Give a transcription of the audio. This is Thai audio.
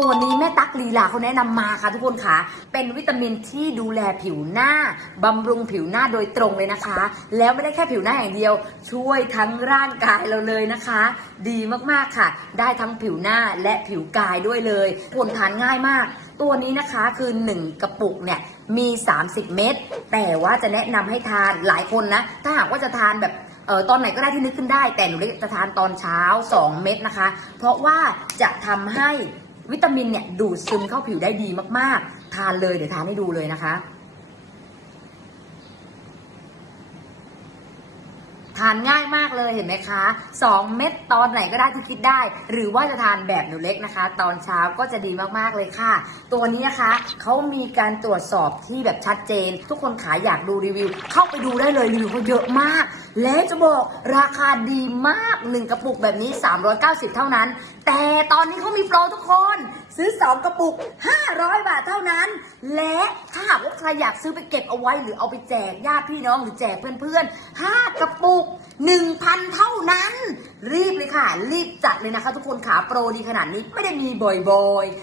ตัวนี้แม่ตั๊กลีลาเขาแนะนำมาค่ะทุกคนค่ะ เป็นวิตามินที่ดูแลผิวหน้าบำรุงผิวหน้าโดยตรงเลยนะคะ แล้วไม่ได้แค่ผิวหน้าอย่างเดียว ช่วยทั้งร่างกายเราเลยนะคะ ดีมากๆค่ะ ได้ทั้งผิวหน้าและผิวกายด้วยเลยคนทานง่ายมาก ตัวนี้นะคะคือ 1 กระปุกเนี่ยมี 30 เม็ดแต่ว่าจะแนะนำให้ทานหลายคนนะ ถ้าหากว่าจะทานแบบเออตอนไหนก็ได้ที่นึกขึ้นได้ แต่หนูเล็กจะทานตอนเช้า 2 เม็ดนะคะ เพราะว่าจะทำให้ วิตามินเนี่ยดูดซึมเข้าผิวได้ดีมากๆ ทานเลยเดี๋ยวทานให้ดูเลยนะคะ ทานง่ายมากเลยเห็นไหมคะ 2 เม็ดตอนไหนก็ได้ที่คิดได้ หรือว่าจะทานแบบหนูเล็กนะคะ ตอนเช้าก็จะดีมากๆเลยค่ะ ตัวนี้นะคะเขามีการตรวจสอบที่แบบชัดเจน ทุกคนขายอยากดูรีวิว เข้าไปดูได้เลยรีวิวเขาเยอะมาก และจะบอกราคาดีมาก 1 กระปุกแบบนี้ 390 เท่านั้น แต่ตอนนี้เขามีโปรทุกคน ซื้อ 2 กระปุก 500 บาทเท่านั้น และถ้าหากว่าใครอยากซื้อไปเก็บเอาไว้ หรือเอาไปแจกญาติพี่น้องหรือแจกเพื่อนๆ 5 กระปุก 1,000 เท่านั้น รีบเลยค่ะ รีบจัดเลยนะคะ ทุกคนขาโปรดีขนาดนี้ไม่ได้มีบ่อยๆ